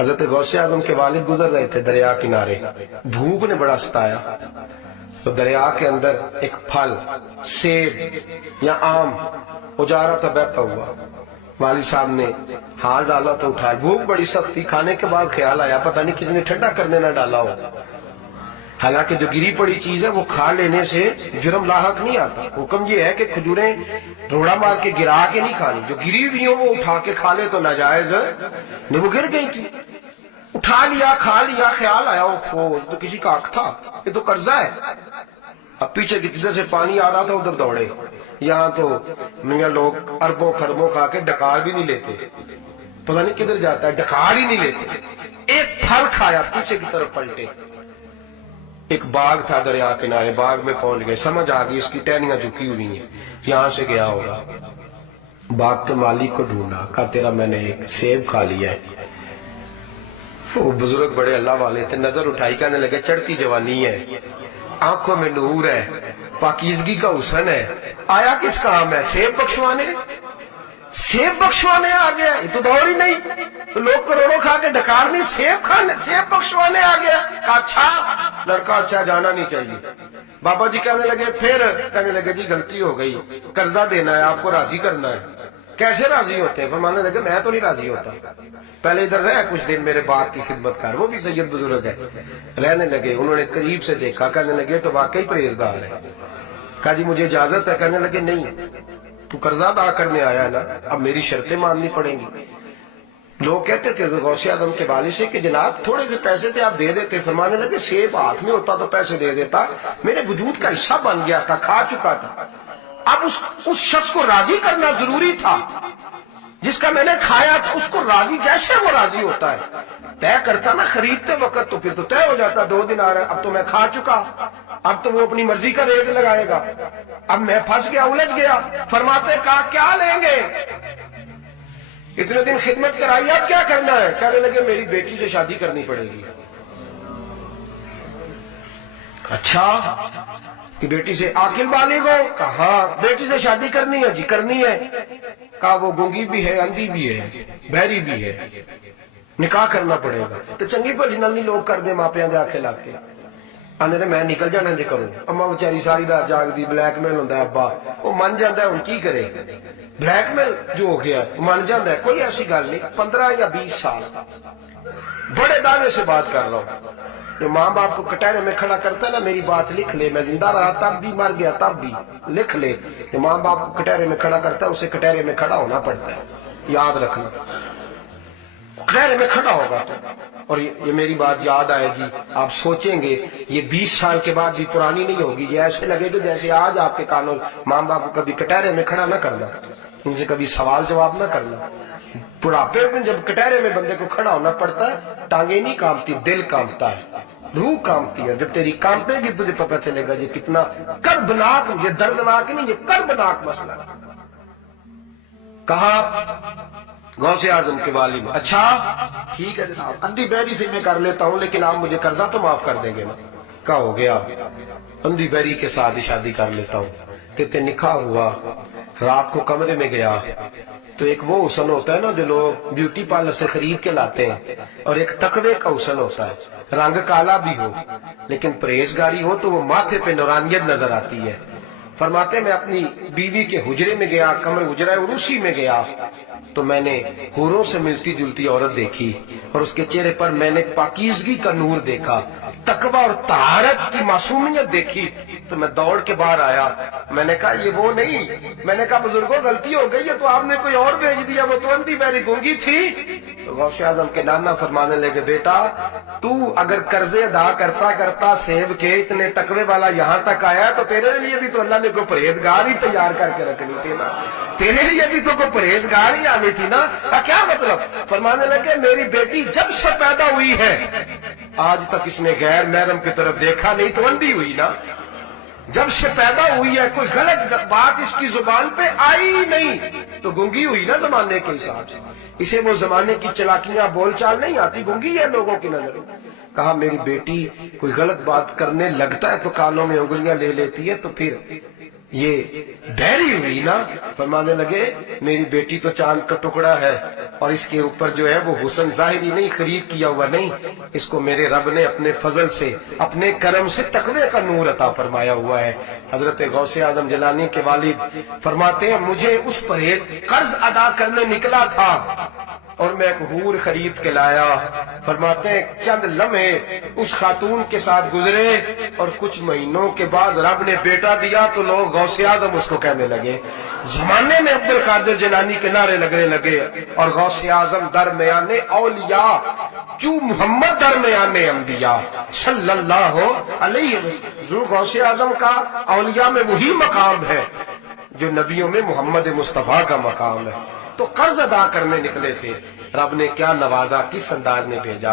حضرت غوث اعظم کے والد گزر رہے تھے دریا کنارے، بھوک نے بڑا ستایا، تو دریا کے اندر ایک پھل سیب یا آم اجارا تھا بہتا ہوا، والد صاحب نے ہاتھ ڈالا تو اٹھایا، بھوک بڑی سخت تھی، کھانے کے بعد خیال آیا پتہ نہیں کتنے ٹھنڈا کرنے نہ ڈالا ہو، حالانکہ جو گری پڑی چیز ہے وہ کھا لینے سے جرم لاحق نہیں آتا، حکم یہ ہے کہ کھجوریں روڑا مار کے گرا کے نہیں کھانی، جو گری ہوئی ہوں وہ اٹھا کے کھا لے تو ناجائز نہیں، وہ گر گئی تھی، اٹھا لیا کھا لیا، خیال آیا اوہ تو کسی کا حق تھا، یہ تو قرضہ ہے، اب پیچھے جدھر سے پانی آ رہا تھا ادھر دوڑے، یہاں تو میاں لوگ اربوں خربوں کھا کے ڈکار بھی نہیں لیتے، پتہ نہیں کدھر جاتا ہے، ڈکار ہی نہیں لیتے، ایک پھل کھایا پیچھے کی طرف پلٹے، ایک باغ تھا دریا کنارے، باغ میں پہنچ گئے، سمجھ آ گئی اس کی ٹہنیاں جھکی ہوئی ہیں، یہاں سے گیا ہوگا، باغ کے مالک کو ڈھونڈا، کہا تیرا میں نے ایک سیب کھا لیا ہے، وہ بزرگ بڑے اللہ والے تھے، نظر اٹھائی کہنے لگے چڑھتی جوانی ہے، آنکھوں میں نور ہے، پاکیزگی کا حسن ہے، آیا کس کام ہے، سیب بخشوانے، سیب بخشوانے آ گیا، یہ تو دور ہی نہیں، لوگ کروڑوں کھا کے ڈکار نہیں، سیب کھانے سیب بخشوانے آ گیا، کہا اچھا لڑکا اچھا جانا نہیں چاہیے، بابا جی کہنے لگے پھر، کہنے لگے جی غلطی ہو گئی، قرضہ دینا ہے آپ کو، راضی کرنا ہے، کیسے راضی ہوتے ہیں، فرمانے لگے میں تو نہیں راضی ہوتا، پہلے ادھر رہ کچھ دن میرے باغ کی خدمت کر، وہ بھی سید بزرگ ہے، رہنے لگے، انہوں نے قریب سے دیکھا، کہنے لگے تو واقعی پرہیزگار ہے، کہا جی مجھے اجازت ہے، کہنے لگے نہیں، تو قرضہ ادا کرنے آیا ہے نا، اب میری شرطیں ماننی پڑیں گی، لوگ کہتے تھے غوث اعظم کے والد سے کہ جناب تھوڑے سے پیسے تھے آپ دے دیتے، فرمانے لگے سیب ہاتھ میں ہوتا تو پیسے دے دیتا، میرے وجود کا حصہ بن گیا تھا، کھا چکا تھا، اب اس شخص کو راضی کرنا ضروری تھا جس کا میں نے کھایا تھا، اس کو راضی جیسے وہ راضی ہوتا ہے، طے کرتا نا خریدتے وقت تو پھر تو طے ہو جاتا، 2 دن آ رہا ہے، اب تو میں کھا چکا، اب تو وہ اپنی مرضی کا ریٹ لگائے گا، اب میں پھنس گیا الجھ گیا، فرماتے کہا کیا لیں گے، اتنے دن خدمت کرائی اب کیا کرنا ہے، کہنے لگے میری بیٹی سے شادی کرنی پڑے گی، اچھا کہ بیٹی سے عاقل بالغ ہو، کہا ہاں بیٹی سے شادی کرنی ہے جی کرنی ہے، کہا وہ گونگی بھی ہے اندھی بھی ہے بہری بھی ہے، نکاح کرنا پڑے گا، تو چنگی بھلی نلنی لوگ کر دے ماپیاں دے آکھے لاکے، آندھے نے میں نکل جانا جے کروں، اماں بیچاری ساری رات جاگ دی، بلیک میل ہوندہ ہے ابا، وہ من جاندہ ہے ان کی کرے، بلیک میل جو ہو گیا من جاندہ ہے، کوئی ایسی گل نہیں، 15 یا 20 سال بڑے دعوے سے بات کر رہا ہوں، جو ماں باپ کو کٹہرے میں کھڑا کرتا ہے نا، میری بات لکھ لے، میں زندہ رہا تب بھی مر گیا تب بھی لکھ لے، جو ماں باپ کو کٹہرے میں کھڑا کرتا ہے اسے کٹہرے میں کھڑا ہونا پڑتا ہے، یاد رکھنا، کٹہرے میں کھڑا ہوگا تو، اور یہ میری بات یاد آئے گی، آپ سوچیں گے یہ 20 سال کے بعد بھی پرانی نہیں ہوگی، یہ ایسے لگے گا جیسے آج آپ کے قانون، ماں باپ کو کبھی کٹہرے میں کھڑا نہ کرنا، ان سے کبھی سوال جواب نہ کرنا، بڑھاپے میں جب کٹہرے میں بندے کو کھڑا ہونا پڑتا ہے، ٹانگیں نہیں کامتی، دل کامتا ہے، روح کامتی ہے، جب تیری کامتے گی تجھے پتہ چلے گا یہ کتنا کربناک، یہ دردناک نہیں، یہ کربناک مسئلہ ہے، کہا غوث اعظم کے والد، اچھا ٹھیک ہے جناب اندھی بہری سے میں کر لیتا ہوں لیکن آپ مجھے قرضہ تو معاف کر دیں گے نا، کہا ہو گیا اندھی بہری کے ساتھ ہی شادی کر لیتا ہوں، کہتے نکاح ہوا، رات کو کمرے میں گیا تو ایک وہ حسن ہوتا ہے نا جو لوگ بیوٹی پارلر سے خرید کے لاتے ہیں، اور ایک تقوی کا حسن ہوتا ہے، رنگ کالا بھی ہو لیکن پرہیزگاری ہو تو وہ ماتھے پہ نورانیت نظر آتی ہے، فرماتے میں اپنی بیوی کے حجرے میں گیا، کمر حجرہ عروسی میں گیا تو میں نے حوروں سے ملتی جلتی عورت دیکھی، اور اس کے چہرے پر میں نے پاکیزگی کا نور دیکھا، تقوی اور طہارت کی معصومیت دیکھی، تو میں دوڑ کے باہر آیا، میں نے کہا یہ وہ نہیں، میں نے کہا بزرگوں غلطی ہو گئی ہے تو آپ نے کوئی اور بھیج دیا، وہ تو اندھی بہری گونگی تھی، تو غوث اعظم کے نانا فرمانے لگے بیٹا تو اگر قرضے ادا کرتا کرتا سیب کے اتنے تقوی والا یہاں تک آیا تو تیرے لیے بھی تو اللہ نے کوئی پرہیزگار ہی تیار کر کے رکھنی تھی نا، تیرے لیے بھی تو کوئی پرہیزگار ہی آنی تھی نا، کیا مطلب، فرمانے لگے میری بیٹی جب سے پیدا ہوئی ہے آج تک اس نے غیر محرم کی طرف دیکھا نہیں تو اندھی ہوئی نا، جب سے پیدا ہوئی ہے کوئی غلط بات اس کی زبان پہ آئی ہی نہیں تو گونگی ہوئی نا زمانے کے حساب سے، اسے وہ زمانے کی چلاکیاں بول چال نہیں آتی، گونگی ہے لوگوں کی نظر، کہا میری بیٹی کوئی غلط بات کرنے لگتا ہے تو کانوں میں انگلیاں لے لیتی ہے تو پھر یہ بحری ہوئی نا، فرمانے لگے میری بیٹی تو چاند کا ٹکڑا ہے اور اس کے اوپر جو ہے وہ حسن ظاہری نہیں، خرید کیا ہوا نہیں، اس کو میرے رب نے اپنے فضل سے، اپنے کرم سے تقوی کا نور عطا فرمایا ہوا ہے۔ حضرت غوث اعظم جیلانی کے والد فرماتے ہیں مجھے اس پر ایک قرض ادا کرنے نکلا تھا اور میں ایک حور خرید کے لایا۔ فرماتے ہیں چند لمحے اس خاتون کے ساتھ گزرے اور کچھ مہینوں کے بعد رب نے بیٹا دیا تو لوگ غوث اعظم اس کو کہنے لگے۔ زمانے میں عبد القادر جیلانی کے نعرے لگنے لگے اور غوث اعظم درمیان اولیاء جو محمد درمیان انبیاء صلی اللہ علیہ وسلم۔ غوث اعظم کا اولیاء میں وہی مقام ہے جو نبیوں میں محمد مصطفیٰ کا مقام ہے۔ تو قرض ادا کرنے نکلے تھے، رب نے کیا نوازا، کس انداز میں بھیجا۔